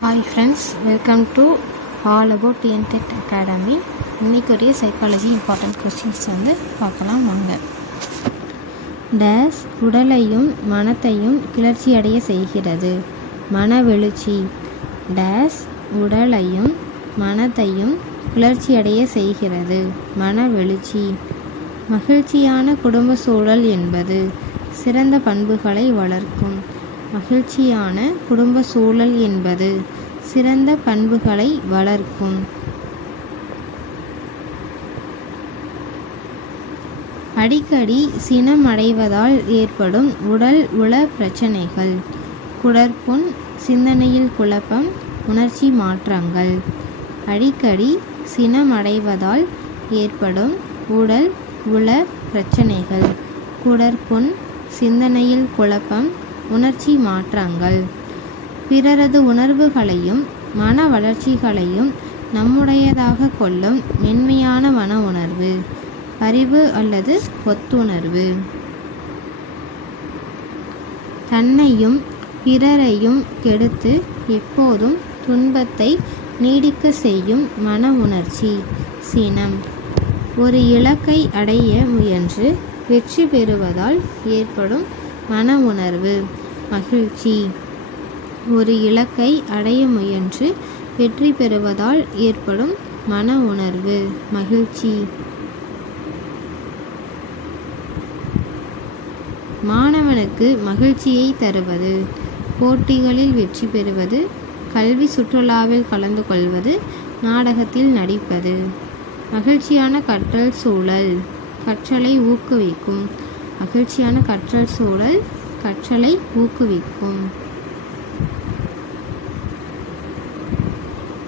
Hi friends, welcome to all about TN Tech academy. இன்றைக்குரிய psychology important questions பார்க்கலாம் வாங்க. Days உடலையும் மனத்தையும் கிளர்ச்சியடைய செய்கிறது. மனவெழுச்சி. டேஸ் உடலையும் மனத்தையும் கிளர்ச்சியடைய செய்கிறது. மனவெழுச்சி. மகிழ்ச்சியான குடும்ப சூழல் என்பது சிறந்த பண்புகளை வளர்க்கும். மகிழ்ச்சியான குடும்ப சூழல் என்பது சிறந்த பண்புகளை வளர்க்கும். அடிக்கடி சினமடைவதால் ஏற்படும் உடல் உள பிரச்சனைகள். குடற்புண், சிந்தனையில் குழப்பம், உணர்ச்சி மாற்றங்கள். அடிக்கடி சினமடைவதால் ஏற்படும் உடல் உள பிரச்சனைகள். குடற்புண், சிந்தனையில் குழப்பம், உணர்ச்சி மாற்றங்கள். பிறரது உணர்வுகளையும் மன வளர்ச்சிகளையும் நம்முடையதாக கொள்ளும் மென்மையான மன உணர்வு, அறிவு அல்லது ஒத்துணர்வு. தன்னையும் பிறரையும் கெடுத்து எப்போதும் துன்பத்தை நீடிக்க செய்யும் மன உணர்ச்சி, சினம். ஒரு இலக்கை அடைய முயன்று வெற்றி பெறுவதால் ஏற்படும் மன உணர்வு, மகிழ்ச்சி. ஒரு இலக்கை அடைய முயன்று வெற்றி பெறுவதால் ஏற்படும் மன உணர்வு, மகிழ்ச்சி. மாணவனுக்கு மகிழ்ச்சியை தருவது போட்டிகளில் வெற்றி பெறுவது, கல்வி சுற்றுலாவில் கலந்து கொள்வது, நாடகத்தில் நடிப்பது. மகிழ்ச்சியான கற்றல் சூழல் கற்றலை ஊக்குவிக்கும். மகிழ்ச்சியான கற்றல் சூழல் கற்றலை ஊக்குவிக்கும்.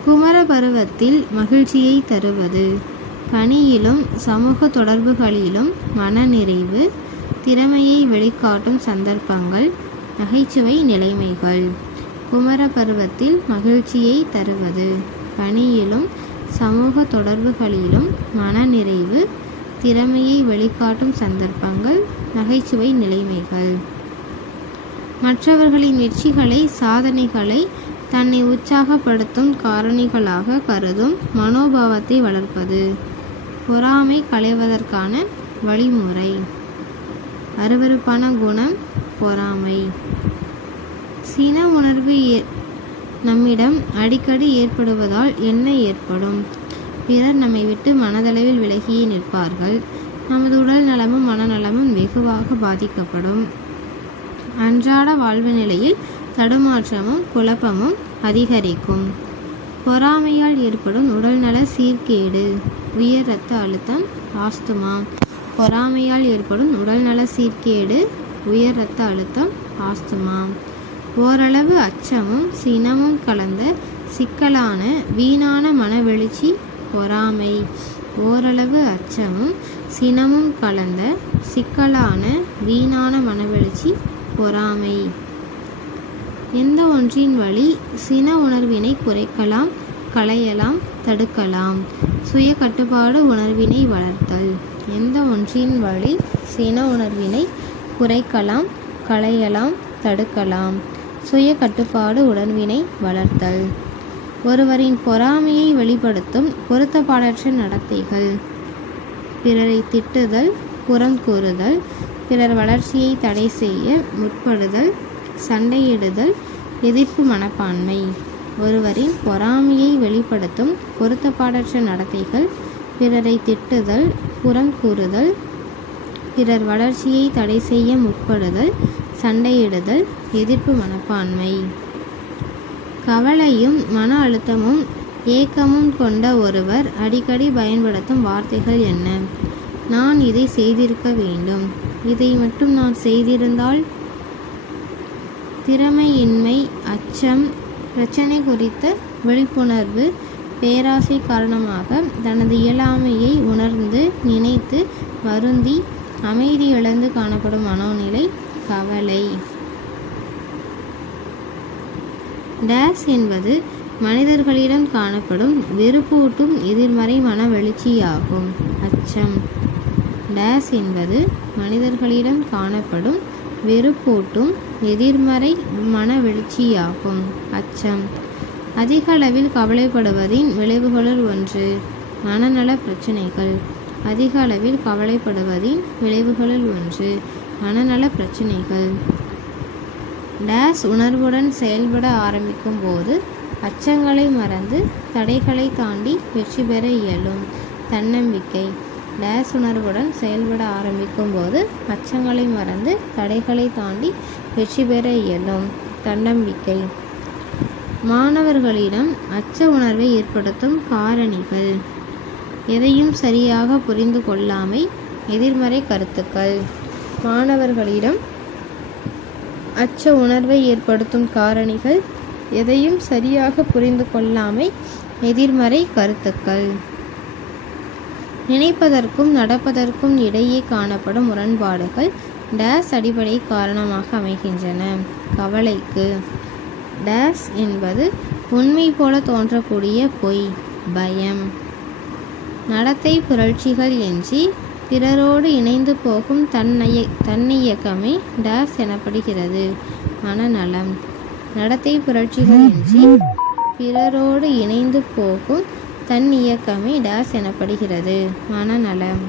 குமர பருவத்தில் மகிழ்ச்சியை தருவது பணியிலும் சமூக தொடர்புகளிலும் மனநிறைவு, திறமையை வெளிக்காட்டும் சந்தர்ப்பங்கள், நகைச்சுவை நிலைமைகள். குமர பருவத்தில் மகிழ்ச்சியை தருவது பணியிலும் சமூக தொடர்புகளிலும் மனநிறைவு, திறமையை வெளிக்காட்டும் சந்தர்ப்பங்கள், நகைச்சுவை நிலைமைகள். மற்றவர்களின் வெற்றிகளை சாதனைகளை தன்னை உற்சாகப்படுத்தும் காரணிகளாக கருதும் மனோபாவத்தை வளர்ப்பது. பொறாமை களைவதற்கான வழிமுறை. அருவருப்பான குணம் பொறாமை. சின உணர்வு நம்மிடம் அடிக்கடி ஏற்படுவதால் என்ன ஏற்படும்? பிறர் நம்மை விட்டு மனதளவில் விலகியே நிற்பார்கள். நமது உடல் நலமும் மனநலமும் வெகுவாக பாதிக்கப்படும். அன்றாட வாழ்வு நிலையில் தடுமாற்றமும் குழப்பமும் அதிகரிக்கும். பொறாமையால் ஏற்படும் உடல்நல சீர்கேடு, உயர் இரத்த அழுத்தம், ஆஸ்துமா. பொறாமையால் ஏற்படும் உடல்நல சீர்கேடு, உயர் இரத்த அழுத்தம், ஆஸ்துமா. ஓரளவு அச்சமும் சினமும் கலந்த சிக்கலான வீணான மனவெழுச்சி, பொறாமை. ஓரளவு அச்சமும் சினமும் கலந்த சிக்கலான வீணான மனவெழுச்சி, பொறாமை. எந்த ஒன்றின் வழி சின உணர்வினை குறைக்கலாம், களையலாம், தடுக்கலாம்? சுய கட்டுப்பாடு உணர்வினை வளர்த்தல். எந்த ஒன்றின் வழி சின உணர்வினை குறைக்கலாம், களையலாம், தடுக்கலாம்? சுய கட்டுப்பாடு உணர்வினை வளர்த்தல். ஒருவரின் பொறாமையை வெளிப்படுத்தும் பொருத்தப்பாடற்ற நடத்தைகள். பிறரை திட்டுதல், புறம் கூறுதல், பிறர் வளர்ச்சியை தடை செய்ய முற்படுதல், சண்டையிடுதல், எதிர்ப்பு மனப்பான்மை. ஒருவரின் பொறாமையை வெளிப்படுத்தும் பொருத்தப்பாடற்ற நடத்தைகள். பிறரை திட்டுதல், புறம் கூறுதல், பிறர் வளர்ச்சியை தடை செய்ய முற்படுதல், சண்டையிடுதல், எதிர்ப்பு மனப்பான்மை. கவலையும் மன அழுத்தமும் ஏக்கமும் கொண்ட ஒருவர் அடிக்கடி பயன்படுத்தும் வார்த்தைகள் என்ன? நான் இதை செய்திருக்க வேண்டும், இதை மட்டும் நான் செய்திருந்தால். திறமையின்மை, அச்சம், பிரச்சனை குறித்த விழிப்புணர்வு, பேராசை காரணமாக தனது இயலாமையை உணர்ந்து நினைத்து வருந்தி அமைதி இழந்து காணப்படும் மனோநிலை, கவலை. டேஸ் என்பது மனிதர்களிடம் காணப்படும் வெறுப்பூட்டும் எதிர்மறை மனவெழுச்சியாகும். அச்சம். டேஸ் என்பது மனிதர்களிடம் காணப்படும் வெறுப்பூட்டும் எதிர்மறை மனவெழுச்சியாகும். அச்சம். அதிக அளவில் கவலைப்படுவதின் விளைவுகளுள் ஒன்று மனநல பிரச்சனைகள். அதிக அளவில் கவலைப்படுவதின் விளைவுகளுள் ஒன்று மனநல பிரச்சனைகள். டேஸ் உணர்வுடன் செயல்பட ஆரம்பிக்கும் போது அச்சங்களை மறந்து தடைகளை தாண்டி வெற்றி பெற இயலும். தன்னம்பிக்கை. டேஸ் உணர்வுடன் செயல்பட ஆரம்பிக்கும் போது அச்சங்களை மறந்து தடைகளை தாண்டி வெற்றி பெற இயலும். தன்னம்பிக்கை. மாணவர்களிடம் அச்ச உணர்வை ஏற்படுத்தும் காரணிகள். எதையும் சரியாக புரிந்து கொள்ளாமை. எதிர்மறை கருத்துக்கள். மாணவர்களிடம் அச்ச உணர்வை ஏற்படுத்தும் காரணிகள். எதையும் சரியாக புரிந்து கொள்ளாமை. எதிர்மறை கருத்துக்கள். நினைப்பதற்கும் நடப்பதற்கும் இடையே காணப்படும் முரண்பாடுகள் டேஸ் அடிப்படை காரணமாக அமைகின்றன. கவலைக்கு. டேஸ் என்பது உண்மை போல தோன்றக்கூடிய பொய், பயம். நடத்தை புரட்சிகள் என்றி பிறரோடு இணைந்து போகும் தன்னியக்கமே டேஸ் எனப்படுகிறது. மனநலம். நடத்தை புரட்சிகள் என்றி பிறரோடு இணைந்து போகும் தன்னியக்கமே டேஸ் எனப்படுகிறது. மனநலம்.